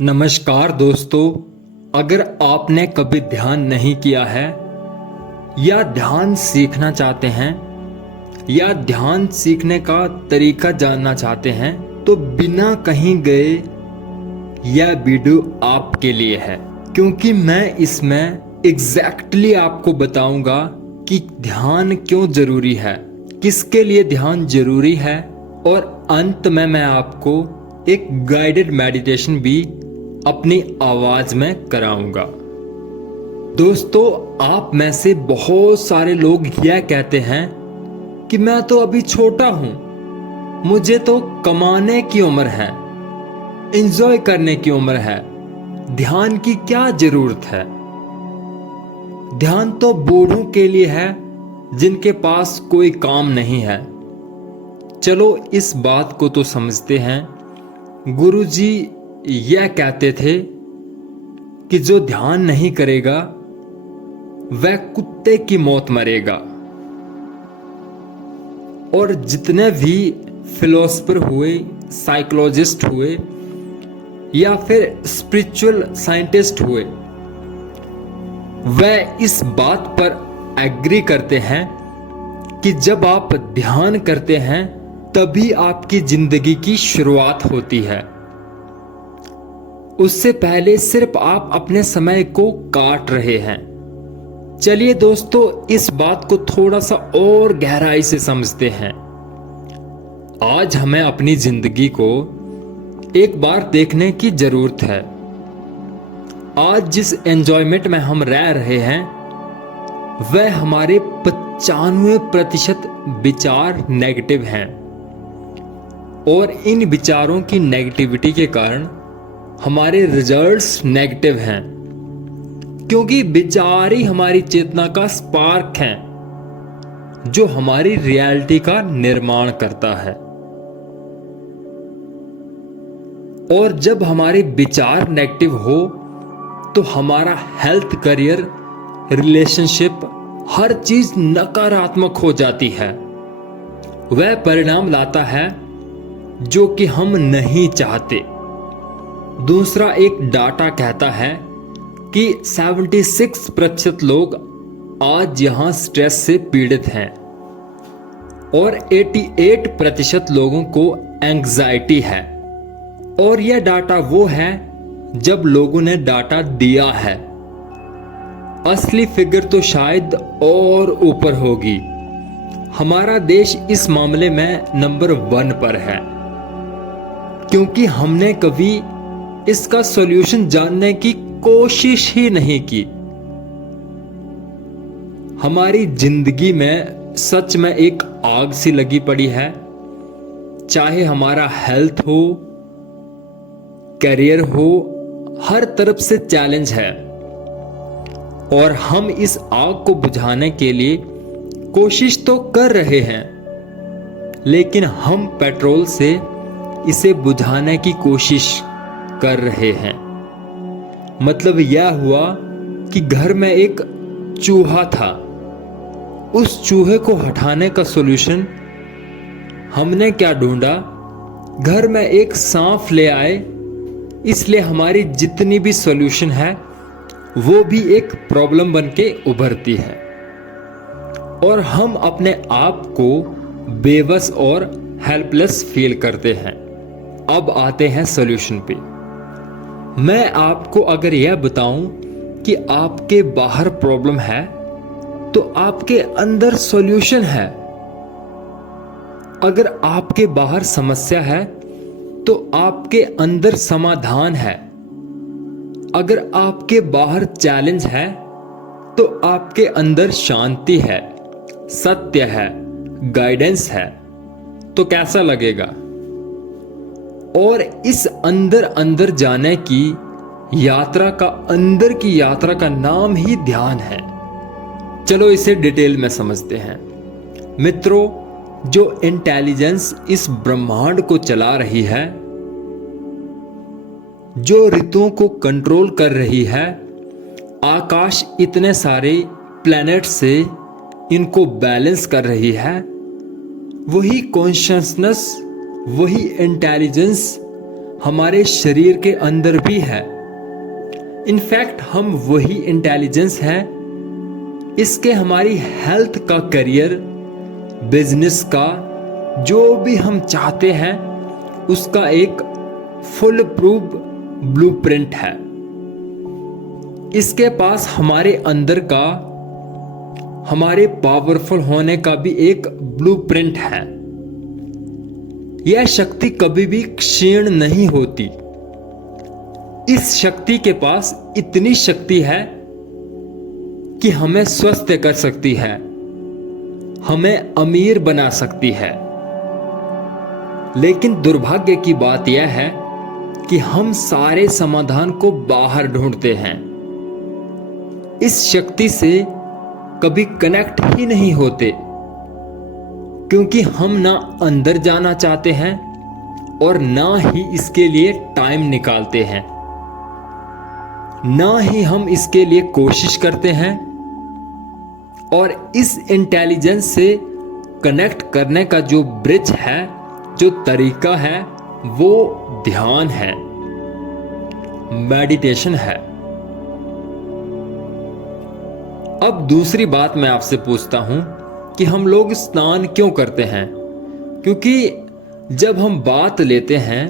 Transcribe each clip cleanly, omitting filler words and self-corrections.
नमस्कार दोस्तों। अगर आपने कभी ध्यान नहीं किया है या ध्यान सीखना चाहते हैं या ध्यान सीखने का तरीका जानना चाहते हैं तो बिना कहीं गए यह वीडियो आपके लिए है, क्योंकि मैं इसमें एग्जैक्टली आपको बताऊंगा कि ध्यान क्यों जरूरी है, किसके लिए ध्यान जरूरी है, और अंत में मैं आपको एक गाइडेड मेडिटेशन भी अपनी आवाज में कराऊंगा। दोस्तों, आप में से बहुत सारे लोग यह कहते हैं कि मैं तो अभी छोटा हूं, मुझे तो कमाने की उम्र है, एंजॉय करने की उम्र है, ध्यान की क्या जरूरत है। ध्यान तो बूढ़ों के लिए है जिनके पास कोई काम नहीं है। चलो इस बात को तो समझते हैं। गुरुजी यह कहते थे कि जो ध्यान नहीं करेगा वह कुत्ते की मौत मरेगा। और जितने भी फिलोसफर हुए, साइकोलॉजिस्ट हुए या फिर स्पिरिचुअल साइंटिस्ट हुए, वह इस बात पर एग्री करते हैं कि जब आप ध्यान करते हैं तभी आपकी जिंदगी की शुरुआत होती है। उससे पहले सिर्फ आप अपने समय को काट रहे हैं। चलिए दोस्तों, इस बात को थोड़ा सा और गहराई से समझते हैं। आज हमें अपनी जिंदगी को एक बार देखने की जरूरत है। आज जिस एंजॉयमेंट में हम रह रहे हैं वह हमारे 95% विचार नेगेटिव हैं, और इन विचारों की नेगेटिविटी के कारण हमारे रिजल्ट्स नेगेटिव हैं, क्योंकि विचार ही हमारी चेतना का स्पार्क है जो हमारी रियलिटी का निर्माण करता है। और जब हमारे विचार नेगेटिव हो तो हमारा हेल्थ, करियर, रिलेशनशिप, हर चीज नकारात्मक हो जाती है। वह परिणाम लाता है जो कि हम नहीं चाहते। दूसरा, एक डाटा कहता है कि 76% लोग आज यहां स्ट्रेस से पीड़ित हैं और 88% लोगों को एंग्जाइटी है। और यह डाटा वो है जब लोगों ने डाटा दिया है। असली फिगर तो शायद और ऊपर होगी। हमारा देश इस मामले में नंबर 1 पर है, क्योंकि हमने कभी इसका सॉल्यूशन जानने की कोशिश ही नहीं की। हमारी जिंदगी में सच में एक आग सी लगी पड़ी है। चाहे हमारा हेल्थ हो, करियर हो, हर तरफ से चैलेंज है, और हम इस आग को बुझाने के लिए कोशिश तो कर रहे हैं, लेकिन हम पेट्रोल से इसे बुझाने की कोशिश कर रहे हैं। मतलब यह हुआ कि घर में एक चूहा था, उस चूहे को हटाने का सॉल्यूशन हमने क्या ढूंढा? घर में एक सांप ले आए, इसलिए हमारी जितनी भी सॉल्यूशन है वो भी एक प्रॉब्लम बन के उभरती है, और हम अपने आप को बेबस और हेल्पलेस फील करते हैं। अब आते हैं सॉल्यूशन पे। मैं आपको अगर यह बताऊं कि आपके बाहर प्रॉब्लम है तो आपके अंदर सॉल्यूशन है। अगर आपके बाहर समस्या है तो आपके अंदर समाधान है। अगर आपके बाहर चैलेंज है तो आपके अंदर शांति है, सत्य है, गाइडेंस है। तो कैसा लगेगा? और इस अंदर अंदर जाने की यात्रा का, अंदर की यात्रा का नाम ही ध्यान है। चलो इसे डिटेल में समझते हैं। मित्रों, जो इंटेलिजेंस इस ब्रह्मांड को चला रही है, जो ऋतुओं को कंट्रोल कर रही है, आकाश इतने सारे प्लैनेट से इनको बैलेंस कर रही है, वही कॉन्शियसनेस, वही इंटेलिजेंस हमारे शरीर के अंदर भी है। इनफैक्ट हम वही इंटेलिजेंस है, इसके हमारी हेल्थ का, करियर, बिजनेस का, जो भी हम चाहते हैं उसका एक फुल प्रूफ ब्लूप्रिंट है। इसके पास हमारे अंदर का, हमारे पावरफुल होने का भी एक ब्लूप्रिंट है। यह शक्ति कभी भी क्षीण नहीं होती। इस शक्ति के पास इतनी शक्ति है कि हमें स्वस्थ कर सकती है, हमें अमीर बना सकती है। लेकिन दुर्भाग्य की बात यह है कि हम सारे समाधान को बाहर ढूंढते हैं, इस शक्ति से कभी कनेक्ट ही नहीं होते, क्योंकि हम ना अंदर जाना चाहते हैं और ना ही इसके लिए टाइम निकालते हैं, ना ही हम इसके लिए कोशिश करते हैं। और इस इंटेलिजेंस से कनेक्ट करने का जो ब्रिज है, जो तरीका है, वो ध्यान है, मेडिटेशन है। अब दूसरी बात मैं आपसे पूछता हूं कि हम लोग स्नान क्यों करते हैं? क्योंकि जब हम बात लेते हैं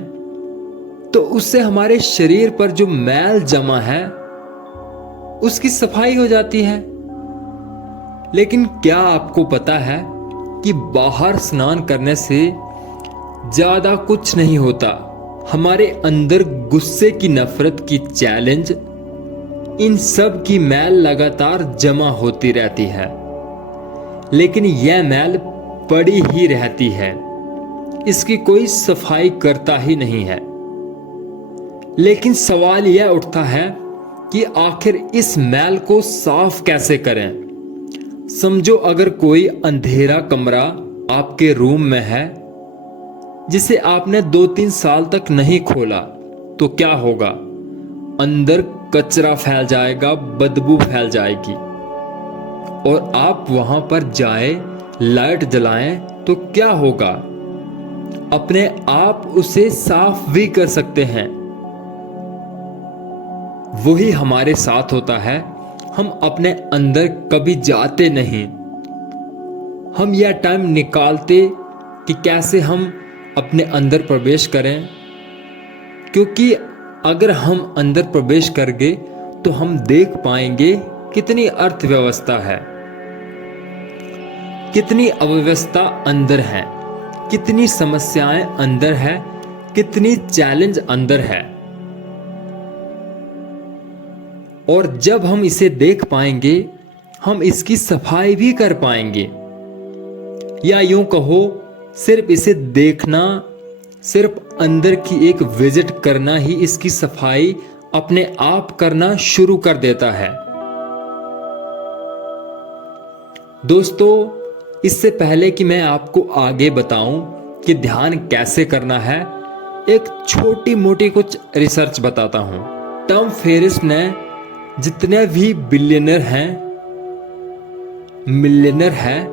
तो उससे हमारे शरीर पर जो मैल जमा है उसकी सफाई हो जाती है। लेकिन क्या आपको पता है कि बाहर स्नान करने से ज्यादा कुछ नहीं होता? हमारे अंदर गुस्से की, नफरत की, चैलेंज, इन सब की मैल लगातार जमा होती रहती है, लेकिन यह मैल पड़ी ही रहती है, इसकी कोई सफाई करता ही नहीं है। लेकिन सवाल यह उठता है कि आखिर इस मैल को साफ कैसे करें? समझो अगर कोई अंधेरा कमरा आपके रूम में है जिसे आपने 2-3 साल तक नहीं खोला, तो क्या होगा? अंदर कचरा फैल जाएगा, बदबू फैल जाएगी। और आप वहां पर जाए, लाइट जलाएं तो क्या होगा? अपने आप उसे साफ भी कर सकते हैं। वही हमारे साथ होता है। हम अपने अंदर कभी जाते नहीं, हम यह टाइम निकालते कि कैसे हम अपने अंदर प्रवेश करें, क्योंकि अगर हम अंदर प्रवेश करेंगे तो हम देख पाएंगे कितनी अर्थव्यवस्था है, कितनी अव्यवस्था अंदर है, कितनी समस्याएं अंदर है, कितनी चैलेंज अंदर है। और जब हम इसे देख पाएंगे, हम इसकी सफाई भी कर पाएंगे। या यूं कहो, सिर्फ इसे देखना, सिर्फ अंदर की एक विजिट करना ही इसकी सफाई अपने आप करना शुरू कर देता है। दोस्तों, इससे पहले कि मैं आपको आगे बताऊं कि ध्यान कैसे करना है, एक छोटी मोटी कुछ रिसर्च बताता हूं। टॉम फेरिस ने जितने भी बिलियनर हैं, मिलियनर हैं,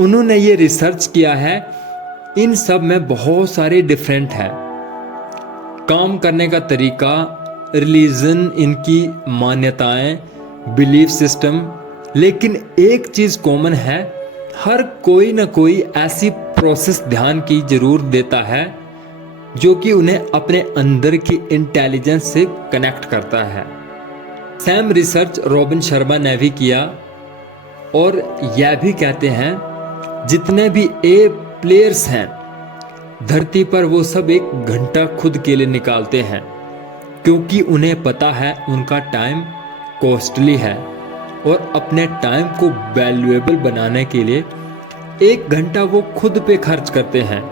उन्होंने ये रिसर्च किया है। इन सब में बहुत सारे डिफरेंट हैं, काम करने का तरीका, रिलीजन, इनकी मान्यताएं, बिलीफ सिस्टम। लेकिन एक चीज कॉमन है, हर कोई ना कोई ऐसी प्रोसेस ध्यान की जरूर देता है जो कि उन्हें अपने अंदर की इंटेलिजेंस से कनेक्ट करता है। सेम रिसर्च रॉबिन शर्मा ने भी किया और यह भी कहते हैं जितने भी ए प्लेयर्स हैं धरती पर, वो सब 1 घंटा खुद के लिए निकालते हैं, क्योंकि उन्हें पता है उनका टाइम कॉस्टली है और अपने टाइम को वैल्यूएबल बनाने के लिए 1 घंटा वो खुद पे खर्च करते हैं,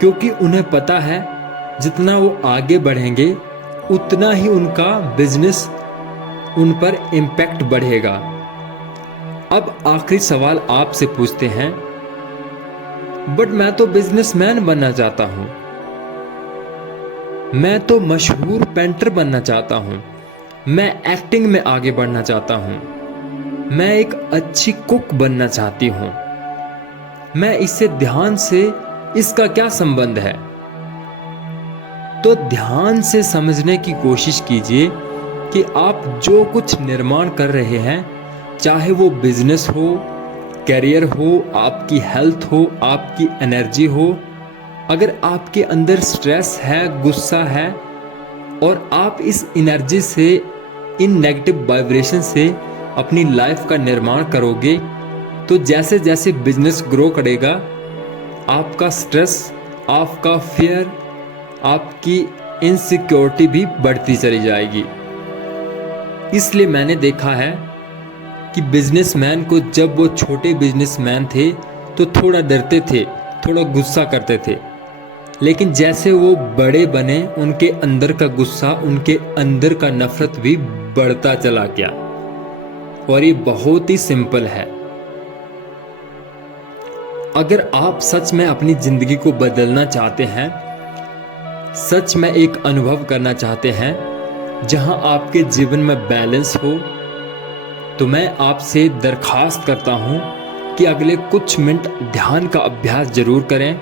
क्योंकि उन्हें पता है जितना वो आगे बढ़ेंगे उतना ही उनका बिजनेस, उन पर इम्पैक्ट बढ़ेगा। अब आखिरी सवाल आपसे पूछते हैं, बट मैं तो बिजनेसमैन बनना चाहता हूं, मैं तो मशहूर पेंटर बनना चाहता हूं, मैं एक्टिंग में आगे बढ़ना चाहता हूं, मैं एक अच्छी कुक बनना चाहती हूं, मैं इससे ध्यान से इसका क्या संबंध है? तो ध्यान से समझने की कोशिश कीजिए कि आप जो कुछ निर्माण कर रहे हैं, चाहे वो बिजनेस हो, करियर हो, आपकी हेल्थ हो, आपकी एनर्जी हो, अगर आपके अंदर स्ट्रेस है, गुस्सा है और आप इस एनर्जी से, इन नेगेटिव वाइब्रेशन से अपनी लाइफ का निर्माण करोगे, तो जैसे जैसे बिजनेस ग्रो करेगा, आपका स्ट्रेस, आपका फियर, आपकी इनसिक्योरिटी भी बढ़ती चली जाएगी। इसलिए मैंने देखा है कि बिजनेसमैन को, जब वो छोटे बिजनेसमैन थे तो थोड़ा डरते थे, थोड़ा गुस्सा करते थे, लेकिन जैसे वो बड़े बने, उनके अंदर का गुस्सा, उनके अंदर का नफरत भी बढ़ता चला गया। और ये बहुत ही सिंपल है। अगर आप सच में अपनी जिंदगी को बदलना चाहते हैं, सच में एक अनुभव करना चाहते हैं जहां आपके जीवन में बैलेंस हो, तो मैं आपसे दरखास्त करता हूं कि अगले कुछ मिनट ध्यान का अभ्यास जरूर करें।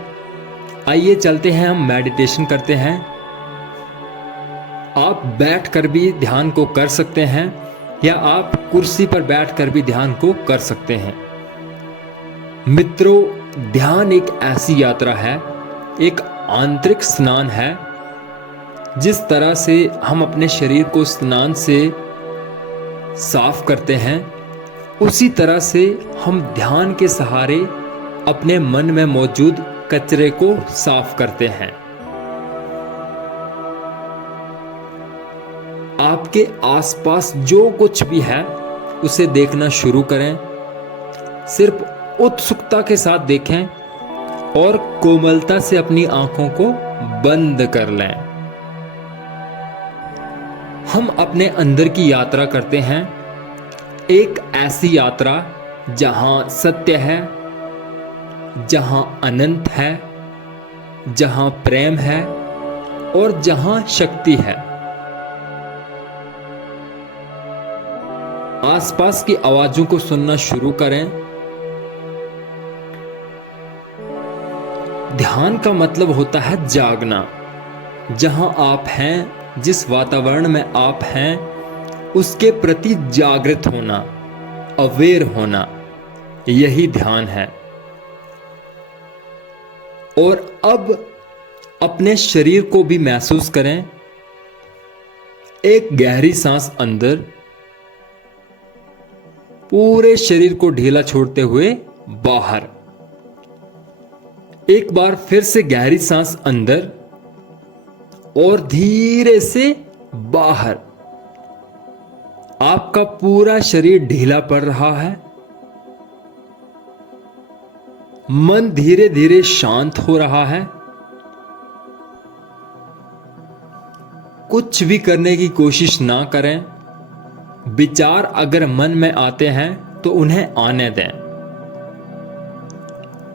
आइए चलते हैं, हम मेडिटेशन करते हैं। आप बैठकर भी ध्यान को कर सकते हैं या आप कुर्सी पर बैठकर भी ध्यान को कर सकते हैं। मित्रों, ध्यान एक ऐसी यात्रा है, एक आंतरिक स्नान है। जिस तरह से हम अपने शरीर को स्नान से साफ करते हैं, उसी तरह से हम ध्यान के सहारे अपने मन में मौजूद कचरे को साफ करते हैं। आपके आसपास जो कुछ भी है उसे देखना शुरू करें। सिर्फ उत्सुकता के साथ देखें और कोमलता से अपनी आंखों को बंद कर लें। हम अपने अंदर की यात्रा करते हैं, एक ऐसी यात्रा जहां सत्य है, जहां अनंत है, जहां प्रेम है और जहां शक्ति है। आसपास की आवाजों को सुनना शुरू करें। ध्यान का मतलब होता है जागना। जहां आप हैं, जिस वातावरण में आप हैं, उसके प्रति जागृत होना, अवेयर होना, यही ध्यान है। और अब अपने शरीर को भी महसूस करें। एक गहरी सांस अंदर, पूरे शरीर को ढीला छोड़ते हुए बाहर। एक बार फिर से गहरी सांस अंदर और धीरे से बाहर। आपका पूरा शरीर ढीला पड़ रहा है। मन धीरे धीरे शांत हो रहा है। कुछ भी करने की कोशिश ना करें। विचार अगर मन में आते हैं तो उन्हें आने दें।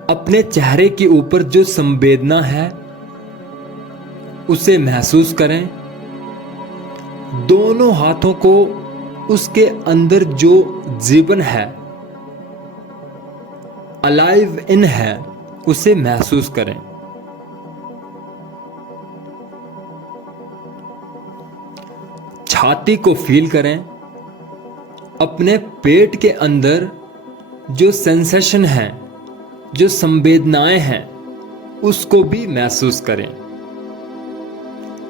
अपने चेहरे के ऊपर जो संवेदना है उसे महसूस करें। दोनों हाथों को उसके अंदर जो जीवन है, अलाइव इन है, उसे महसूस करें। छाती को फील करें। अपने पेट के अंदर जो सेंसेशन है, जो संवेदनाएं हैं, उसको भी महसूस करें।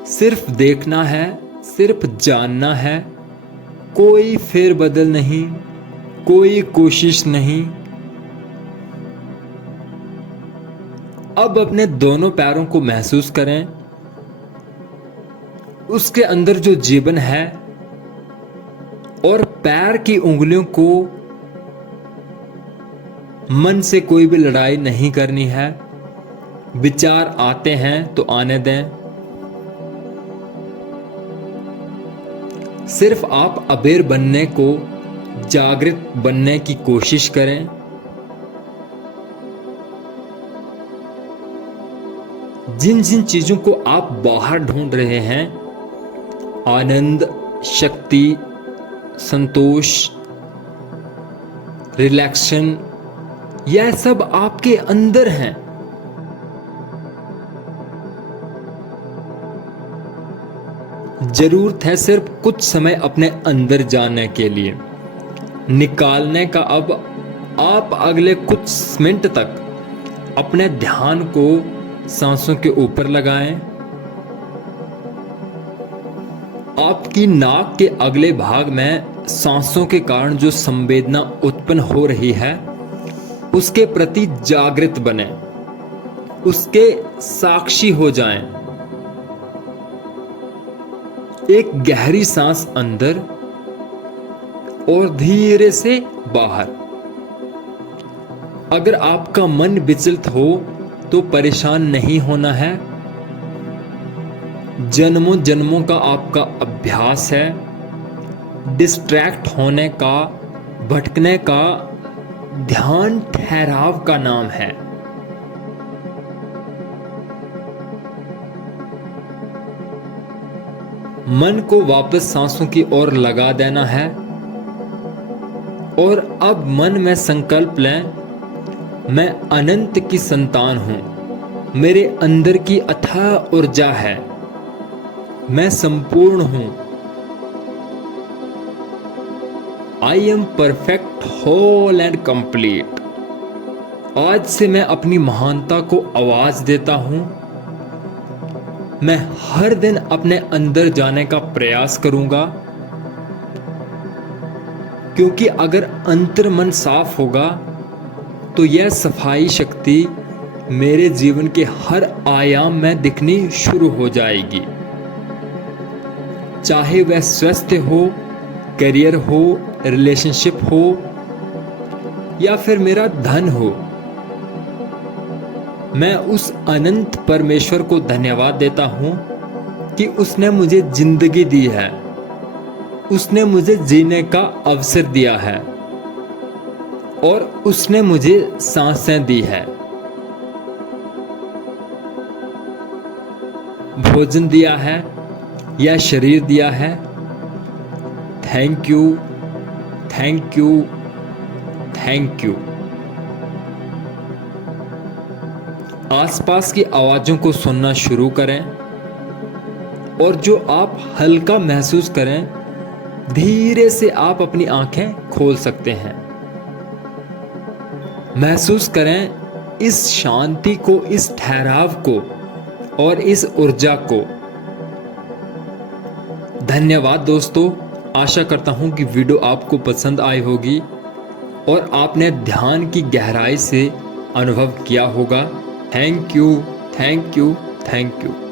सिर्फ देखना है, सिर्फ जानना है। कोई फेरबदल नहीं, कोई कोशिश नहीं। अब अपने दोनों पैरों को महसूस करें। उसके अंदर जो जीवन है, और पैर की उंगलियों को मन से कोई भी लड़ाई नहीं करनी है। विचार आते हैं तो आने दें। सिर्फ आप अवेयर बनने को, जागृत बनने की कोशिश करें। जिन जिन चीजों को आप बाहर ढूंढ रहे हैं, आनंद, शक्ति, संतोष, रिलैक्सेशन, यह सब आपके अंदर हैं। जरूरत है सिर्फ कुछ समय अपने अंदर जाने के लिए निकालने का। अब आप अगले कुछ मिनट तक अपने ध्यान को सांसों के ऊपर लगाएं। आपकी नाक के अगले भाग में सांसों के कारण जो संवेदना उत्पन्न हो रही है उसके प्रति जागृत बने, उसके साक्षी हो जाएं। एक गहरी सांस अंदर और धीरे से बाहर। अगर आपका मन विचलित हो तो परेशान नहीं होना है। जन्मों जन्मों का आपका अभ्यास है। डिस्ट्रैक्ट होने का, भटकने का, ध्यान ठहराव का नाम है। मन को वापस सांसों की ओर लगा देना है और अब मन में संकल्प लें, मैं अनंत की संतान हूं, मेरे अंदर की अथाह ऊर्जा है, मैं संपूर्ण हूं। I am perfect, whole and complete. आज से मैं अपनी महानता को आवाज देता हूं। मैं हर दिन अपने अंदर जाने का प्रयास करूंगा, क्योंकि अगर अंतर्मन साफ होगा तो यह सफाई शक्ति मेरे जीवन के हर आयाम में दिखनी शुरू हो जाएगी। चाहे वह स्वास्थ्य हो, करियर हो, रिलेशनशिप हो या फिर मेरा धन हो, मैं उस अनंत परमेश्वर को धन्यवाद देता हूं कि उसने मुझे जिंदगी दी है, उसने मुझे जीने का अवसर दिया है और उसने मुझे सांसें दी है, भोजन दिया है या शरीर दिया है। Thank you, thank you, thank you. आसपास की आवाजों को सुनना शुरू करें और जो आप हल्का महसूस करें, धीरे से आप अपनी आंखें खोल सकते हैं। महसूस करें इस शांति को, इस ठहराव को और इस ऊर्जा को। धन्यवाद दोस्तों। आशा करता हूं कि वीडियो आपको पसंद आई होगी और आपने ध्यान की गहराई से अनुभव किया होगा। Thank you, thank you, thank you.